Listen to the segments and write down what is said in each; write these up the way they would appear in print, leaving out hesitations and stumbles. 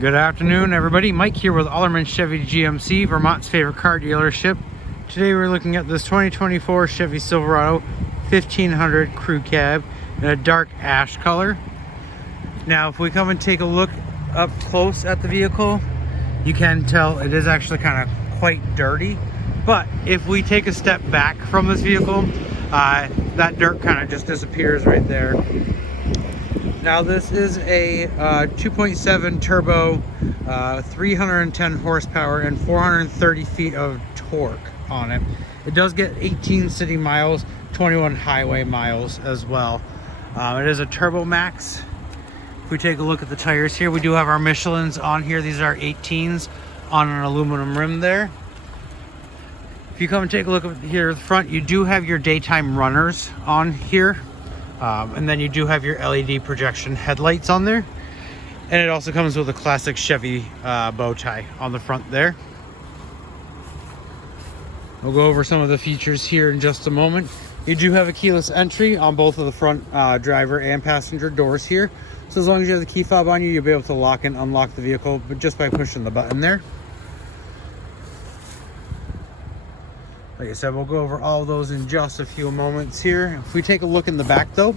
Good afternoon, everybody. Mike here with Allerman Chevy GMC, Vermont's favorite car dealership. Today we're looking at this 2024 Chevy Silverado 1500 crew cab in a dark ash color. Now, if we come and take a look up close at the vehicle, you can tell it is actually kind of quite dirty. But if we take a step back from this vehicle, that dirt kind of just disappears right there. Now this is a 2.7 turbo, 310 horsepower and 430 feet of torque on it. It does get 18 city miles, 21 highway miles as well. It is a Turbo Max. If we take a look at the tires here, we do have our Michelins on here. These are 18s on an aluminum rim there. If you come and take a look at here at the front, you do have your daytime runners on here. And then you do have your LED projection headlights on there. And it also comes with a classic Chevy bow tie on the front there. We'll go over some of the features here in just a moment. You do have a keyless entry on both of the front driver and passenger doors here. So as long as you have the key fob on you, you'll be able to lock and unlock the vehicle but just by pushing the button there. Like I said, we'll go over all of those in just a few moments here. If we take a look in the back though,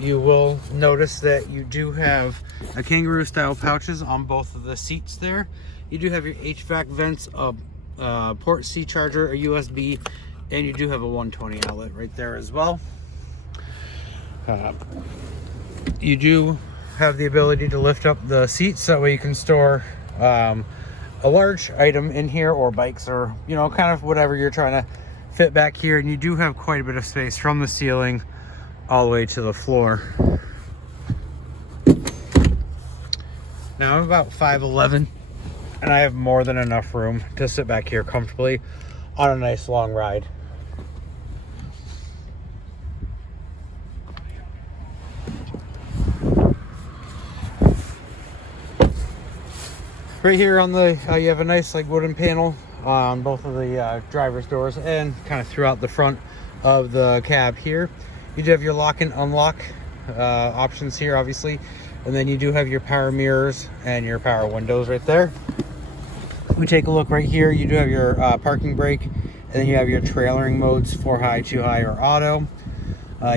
you will notice that you do have a kangaroo style pouches on both of the seats there. You do have your HVAC vents, a port C charger, a USB, and you do have a 120 outlet right there as well. You do have the ability to lift up the seats so that way you can store a large item in here, or bikes, or kind of whatever you're trying to fit back here. And you do have quite a bit of space from the ceiling all the way to the floor. Now I'm about 5'11", and I have more than enough room to sit back here comfortably on a nice long ride. Right here on the, you have a nice wooden panel on both of the driver's doors and kind of throughout the front of the cab here. You do have your lock and unlock options here, obviously, and then you do have your power mirrors and your power windows right there. If we take a look right here, you do have your parking brake, and then you have your trailering modes, 4 high, 2 high, or auto.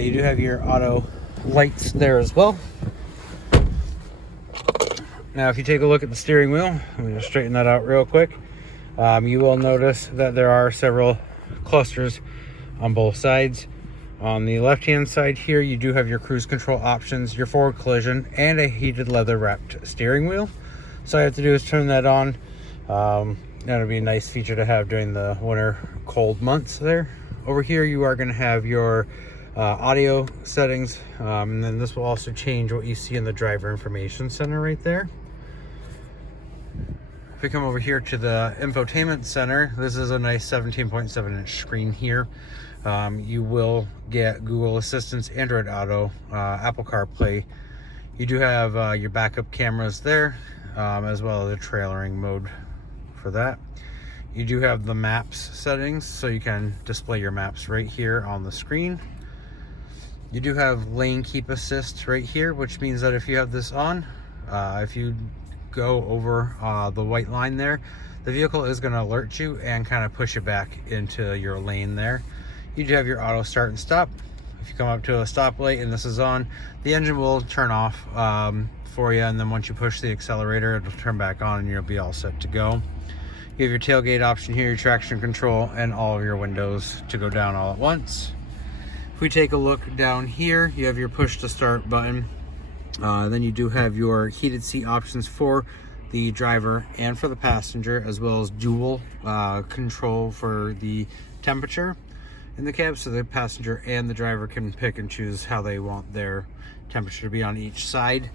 You do have your auto lights there as well. Now, if you take a look at the steering wheel, let me just straighten that out real quick. You will notice that there are several clusters on both sides. On the left-hand side here, you do have your cruise control options, your forward collision, and a heated leather-wrapped steering wheel. So all you have to do is turn that on. That'll be a nice feature to have during the winter cold months there. Over here, you are going to have your audio settings, and then this will also change what you see in the driver information center right there. If we come over here to the infotainment center, this is a nice 17.7 inch screen here. You will get Google Assistant, Android Auto, Apple CarPlay. You do have your backup cameras there, as well as a trailering mode for that. You do have the maps settings, so you can display your maps right here on the screen. You do have lane keep assist right here, which means that if you have this on, if you go over the white line there, the vehicle is going to alert you and kind of push it back into your lane there. You do have your auto start and stop. If you come up to a stoplight and this is on, the engine will turn off for you, and then once you push the accelerator, it'll turn back on and you'll be all set to go. You have your tailgate option here, your traction control, and all of your windows to go down all at once. If we take a look down here, you have your push to start button. Then you do have your heated seat options for the driver and for the passenger, as well as dual control for the temperature in the cab, so the passenger and the driver can pick and choose how they want their temperature to be on each side.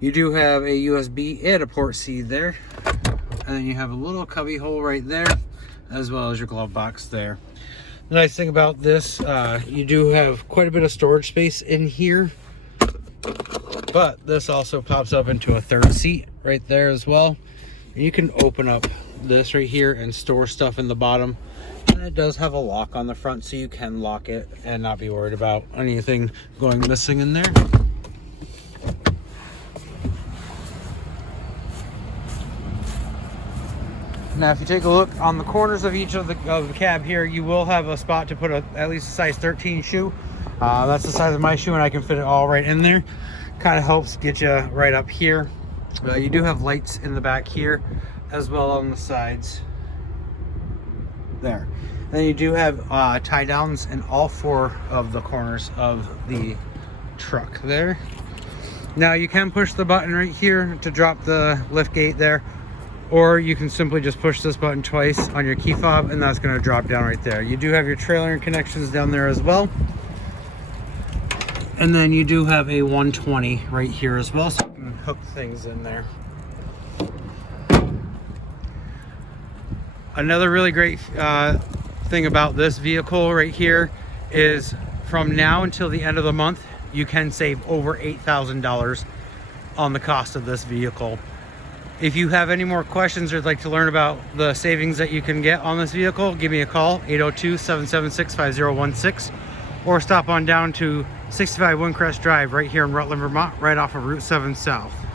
You do have a USB and a port C there, and then you have a little cubby hole right there, as well as your glove box there. The nice thing about this, you do have quite a bit of storage space in here, but this also pops up into a third seat right there as well. And you can open up this right here and store stuff in the bottom, and it does have a lock on the front, so you can lock it and not be worried about anything going missing in there. Now, if you take a look on the corners of each of the cab here, you will have a spot to put at least a size 13 shoe. That's the size of my shoe, and I can fit it all right in there. Kind of helps get you right up here. You do have lights in the back here, as well on the sides there. Then you do have tie downs in all 4 of the corners of the truck there. Now you can push the button right here to drop the lift gate there, or you can simply just push this button twice on your key fob and that's going to drop down right there. You do have your trailer connections down there as well. And then you do have a 120 right here as well, so you can hook things in there. Another really great thing about this vehicle right here is from now until the end of the month, you can save over $8,000 on the cost of this vehicle. If you have any more questions or would like to learn about the savings that you can get on this vehicle, give me a call, 802-776-5016, or stop on down to 65 Windcrest Drive right here in Rutland, Vermont, right off of Route 7 South.